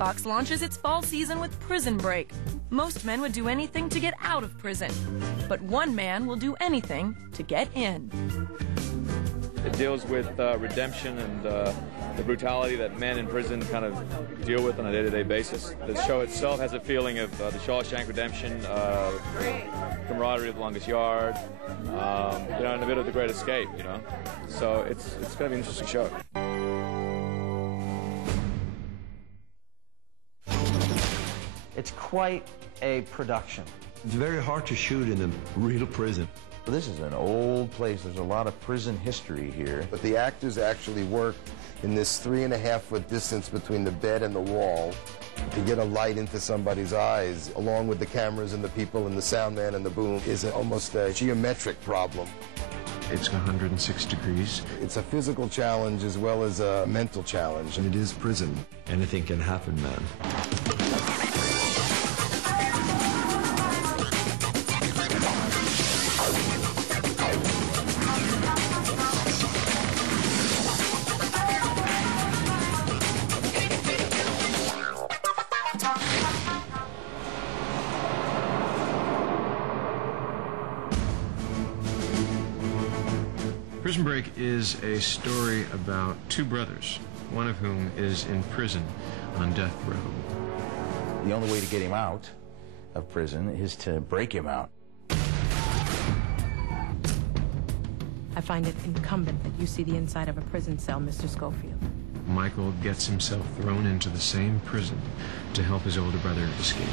Fox launches its fall season with Prison Break. Most men would do anything to get out of prison, but one man will do anything to get in. It deals with redemption and the brutality that men in prison kind of deal with on a day-to-day basis. The show itself has a feeling of the Shawshank Redemption, camaraderie of The Longest Yard, and a bit of The Great Escape, So it's going to be an interesting show. It's quite a production. It's very hard to shoot in a real prison. This is an old place. There's a lot of prison history here. But the actors actually work in this 3.5-foot distance between the bed and the wall to get a light into somebody's eyes, along with the cameras and the people and the sound man and the boom, is almost a geometric problem. It's 106 degrees. It's a physical challenge as well as a mental challenge. And it is prison. Anything can happen, man. Prison Break is a story about two brothers, one of whom is in prison on death row. The only way to get him out of prison is to break him out. I find it incumbent that you see the inside of a prison cell, Mr. Schofield. Michael gets himself thrown into the same prison to help his older brother escape.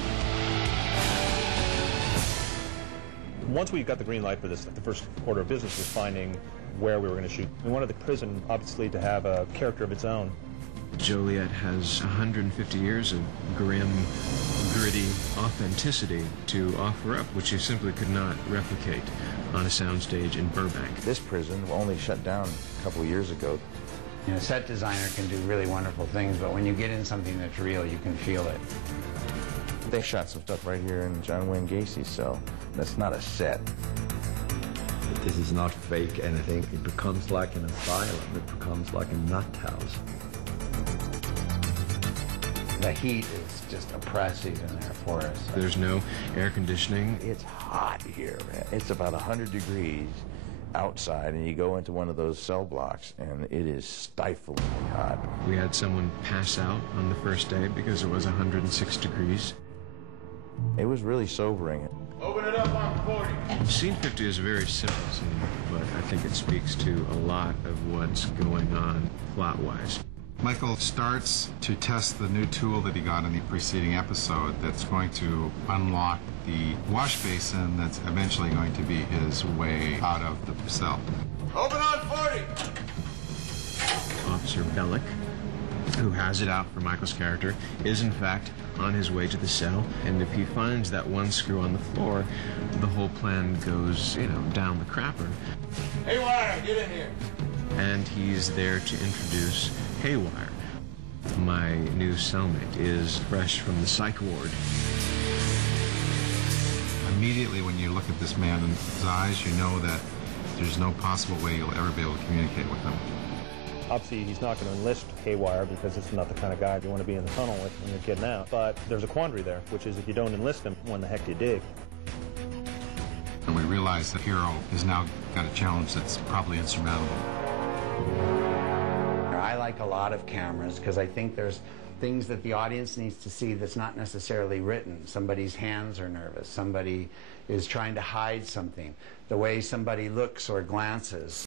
Once we got the green light for this, the first order of business was finding where we were going to shoot. We wanted the prison, obviously, to have a character of its own. Joliet has 150 years of grim, gritty authenticity to offer up, which you simply could not replicate on a soundstage in Burbank. This prison only shut down a couple of years ago. A set designer can do really wonderful things, but when you get in something that's real, you can feel it. They shot some stuff right here in John Wayne Gacy's cell. That's not a set. This is not fake anything. It becomes like an asylum. It becomes like a nut house. The heat is just oppressive in there for us. There's no air conditioning. It's hot here, man. It's about 100 degrees outside, and you go into one of those cell blocks, and it is stiflingly hot. We had someone pass out on the first day because it was 106 degrees. It was really sobering. Open it up on 40. Scene 50 is a very simple scene, but I think it speaks to a lot of what's going on plot-wise. Michael starts to test the new tool that he got in the preceding episode that's going to unlock the wash basin that's eventually going to be his way out of the cell. Open on 40! Officer Bellick, who has it out for Michael's character, is in fact on his way to the cell, and if he finds that one screw on the floor, the whole plan goes, down the crapper. Haywire, get in here! And he's there to introduce Haywire. My new cellmate is fresh from the psych ward. Immediately when you look at this man in his eyes, you know that there's no possible way you'll ever be able to communicate with him. Obviously, he's not going to enlist Haywire because it's not the kind of guy you want to be in the tunnel with when you're getting out. But there's a quandary there, which is if you don't enlist him, when the heck do you dig? And we realize that Hero has now got a challenge that's probably insurmountable. I like a lot of cameras because I think there's things that the audience needs to see that's not necessarily written. Somebody's hands are nervous. Somebody is trying to hide something. The way somebody looks or glances.